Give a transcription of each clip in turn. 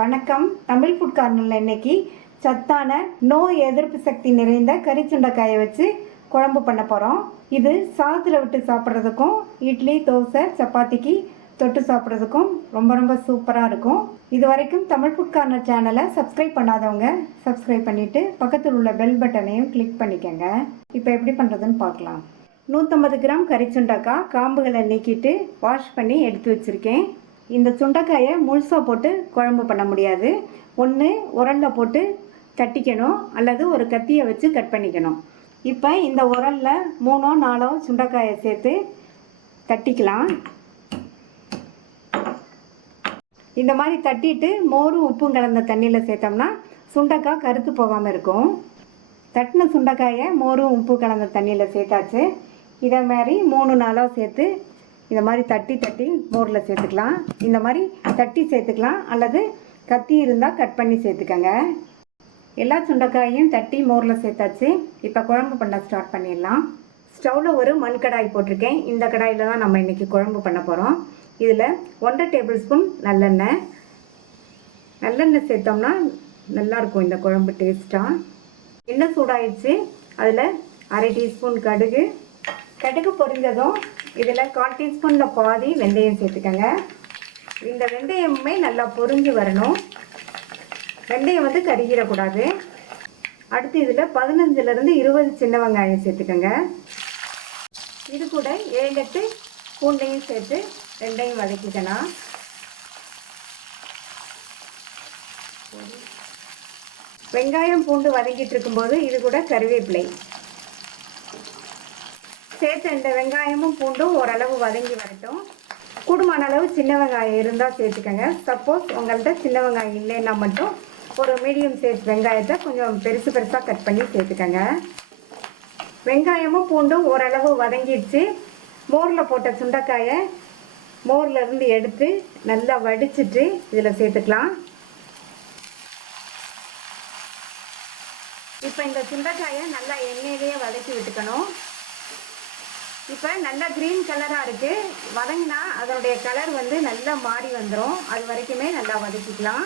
வணக்கம். தமிழ் ஃபுட் கார்னரில் இன்னைக்கு சத்தான நோய் எதிர்ப்பு சக்தி நிறைந்த கறி சுண்டைக்காயை வச்சு குழம்பு பண்ண போகிறோம். இது சாதத்தில் விட்டு சாப்பிட்றதுக்கும் இட்லி தோசை சப்பாத்திக்கு தொட்டு சாப்பிட்றதுக்கும் ரொம்ப சூப்பராக இருக்கும். இது வரைக்கும் தமிழ் ஃபுட் கார்னர் சேனலை சப்ஸ்கிரைப் பண்ணாதவங்க சப்ஸ்கிரைப் பண்ணிவிட்டு பக்கத்தில் உள்ள பெல் பட்டனையும் கிளிக் பண்ணிக்கோங்க. இப்போ எப்படி பண்ணுறதுன்னு பார்க்கலாம். 150 கிராம் கறி சுண்டைக்காய் காம்புகளை நீக்கிட்டு வாஷ் பண்ணி எடுத்து வச்சுருக்கேன். இந்த சுண்டைக்காயை முழுசாக போட்டு குழம்பு பண்ண முடியாது. ஒன்று உரலில் போட்டு தட்டிக்கணும் அல்லது ஒரு கத்தியை வச்சு கட் பண்ணிக்கணும். இப்போ இந்த உரலில் 3-4 சுண்டைக்காயை சேர்த்து தட்டிக்கலாம். இந்த மாதிரி தட்டிட்டு மோரும் உப்பும் கலந்த தண்ணியில் சேர்த்தோம்னா சுண்டைக்காய் கருத்து போகாமல் இருக்கும். தட்டின சுண்டைக்காயை மோரும் உப்பு கலந்த தண்ணியில் சேர்த்தாச்சு. இதை மாதிரி 3-4 சேர்த்து இந்த மாதிரி தட்டி மோரில் சேர்த்துக்கலாம். இந்த மாதிரி தட்டி சேர்த்துக்கலாம் அல்லது கத்தி இருந்தால் கட் பண்ணி சேர்த்துக்கங்க. எல்லா சுண்டைக்காயையும் தட்டி மோரில் சேர்த்தாச்சு. இப்போ குழம்பு பண்ண ஸ்டார்ட் பண்ணிடலாம். ஸ்டவ்வில் ஒரு மண் கடாய் போட்டிருக்கேன். இந்த கடாயில் தான் நம்ம இன்றைக்கி குழம்பு பண்ண போகிறோம். இதில் 1.5 டேபிள் ஸ்பூன் நல்லெண்ணெய் சேர்த்தோம்னா நல்லாயிருக்கும் இந்த குழம்பு டேஸ்ட்டாக. எண்ணெய் சூடாயிடுச்சு. அதில் 1/2 டீஸ்பூன் கடுகு பொரிஞ்சதும் இதில் 1/4 டீஸ்பூனில் பாதி வெந்தயம் சேர்த்துக்கங்க. இந்த வெந்தயமுமே நல்லா பொரிஞ்சு வரணும். வெந்தயம் வந்து கருகிடக்கூடாது. அடுத்து இதில் 15-20 சின்ன வெங்காயம் சேர்த்துக்கங்க. இது கூட 7-8 பூண்டையும் சேர்த்து ரெண்டையும் வதக்கிக்கலாம். வெங்காயம் பூண்டு வதக்கிட்டு இருக்கும்போது இது கூட கருவேப்பிலை சேர்த்து இந்த வெங்காயமும் பூண்டும் ஓரளவு வதங்கி வரட்டும். கூடுமான அளவு சின்ன வெங்காயம் இருந்தால் சேர்த்துக்கங்க. சப்போஸ் உங்கள்கிட்ட சின்ன வெங்காயம் இல்லைன்னா மட்டும் ஒரு மீடியம் சைஸ் வெங்காயத்தை கொஞ்சம் பெருசாக கட் பண்ணி சேர்த்துக்கங்க. வெங்காயமும் பூண்டும் ஓரளவு வதங்கிடுச்சு. மோரில் போட்ட சுண்டைக்காயை மோரில் இருந்து எடுத்து நல்லா வடிச்சிட்டு இதில் சேர்த்துக்கலாம். இப்போ இந்த சுண்டைக்காயை நல்லா எண்ணெயிலேயே வதக்கி விட்டுக்கணும். இப்போ நல்லா க்ரீன் கலராக இருக்குது. வதங்கினா அதனுடைய கலர் வந்து நல்லா மாறி வந்துடும். அது வரைக்குமே நல்லா வதக்கிக்கலாம்.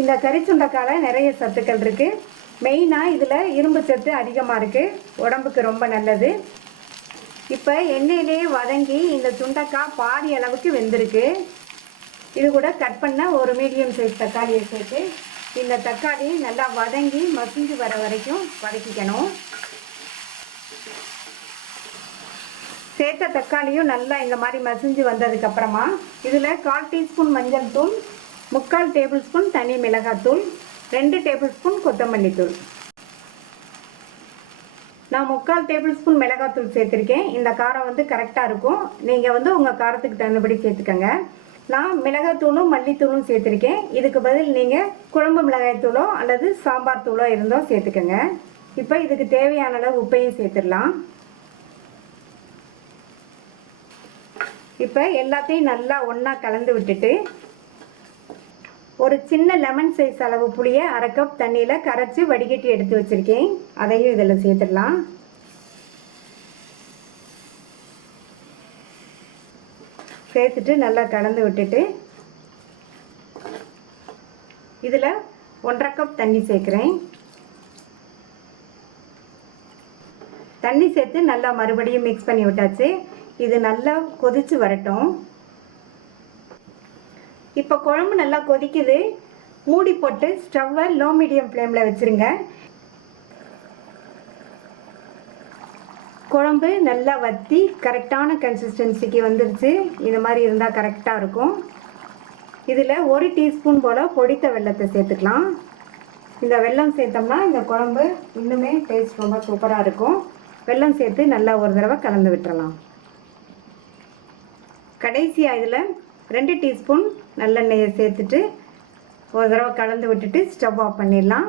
இந்த கறி சுண்டைக்காயில் நிறைய சத்துக்கள் இருக்குது. மெயினாக இதில் இரும்பு சத்து அதிகமாக இருக்குது. உடம்புக்கு ரொம்ப நல்லது. இப்போ எண்ணெயிலேயே வதங்கி இந்த சுண்டைக்காய் பாதி அளவுக்கு வெந்திருக்கு. இது கூட கட் பண்ண ஒரு மீடியம் சைஸ் தக்காளியை சேர்த்து இந்த தக்காளி நல்லா வதங்கி மசிஞ்சு வர வரைக்கும் வதக்கிக்கணும். சேர்த்த தக்காளியும் நல்லா இந்த மாதிரி மசிஞ்சு வந்ததுக்கப்புறமா இதில் 1/4 டீஸ்பூன் மஞ்சள் தூள், 3/4 டேபிள் ஸ்பூன் தனி மிளகாத்தூள், 2 டேபிள் ஸ்பூன் கொத்தமல்லி தூள். நான் 3/4 டேபிள் ஸ்பூன் மிளகாத்தூள் சேர்த்துருக்கேன். இந்த காரம் வந்து கரெக்டாக இருக்கும். நீங்கள் வந்து உங்கள் காரத்துக்கு தகுந்தபடி சேர்த்துக்கங்க. நான் மிளகாத்தூளும் மல்லித்தூளும் சேர்த்துருக்கேன். இதுக்கு பதில் நீங்கள் குழம்பு மிளகாய்த்தூளோ அல்லது சாம்பார் தூளோ இருந்தோ சேர்த்துக்கங்க. இப்போ இதுக்கு தேவையான அளவு உப்பையும் சேர்த்துடலாம். இப்போ எல்லாத்தையும் நல்லா ஒன்றா கலந்து விட்டுட்டு ஒரு சின்ன லெமன் சைஸ் அளவு புளியை 1/2 கப் தண்ணியில் கரைச்சி வடிகட்டி எடுத்து வச்சுருக்கேன். அதையும் இதில் சேர்த்துடலாம். சேர்த்துட்டு நல்லா கலந்து விட்டுட்டு இதில் 1/2 கப் தண்ணி சேர்க்குறேன். தண்ணி சேர்த்து நல்லா மறுபடியும் மிக்ஸ் பண்ணி விட்டாச்சு. இது நல்லா கொதிச்சு வரட்டும். இப்போ குழம்பு நல்லா கொதிக்குது. மூடி போட்டு ஸ்டவ்வை லோ மீடியம் ஃப்ளேமில் வச்சுருங்க. குழம்பு நல்லா வற்றி கரெக்டான கன்சிஸ்டன்சிக்கு வந்துருச்சு. இது மாதிரி இருந்தால் கரெக்டாக இருக்கும். இதில் 1 டீஸ்பூன் போல் பொடித்த வெல்லத்தை சேர்த்துக்கலாம். இந்த வெல்லம் சேர்த்தோம்னா இந்த குழம்பு இன்னுமே டேஸ்ட் ரொம்ப சூப்பராக இருக்கும். வெல்லம் சேர்த்து நல்லா ஒரு தடவை கலந்து விட்டுறலாம். கடைசியாக இதில் 2 டீஸ்பூன் நல்லெண்ணெயை சேர்த்துட்டு ஒரு தடவை கலந்து விட்டுட்டு ஸ்டவ் ஆஃப் பண்ணிடலாம்.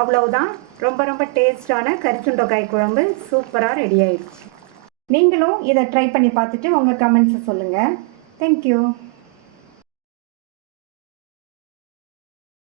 அவ்வளவுதான். ரொம்ப டேஸ்டான கறி சுண்டைக்காய் குழம்பு சூப்பராக ரெடி ஆயிடுச்சு. நீங்களும் இதை ட்ரை பண்ணி பார்த்துட்டு உங்கள் கமெண்ட்ஸை சொல்லுங்கள். தேங்க்யூ.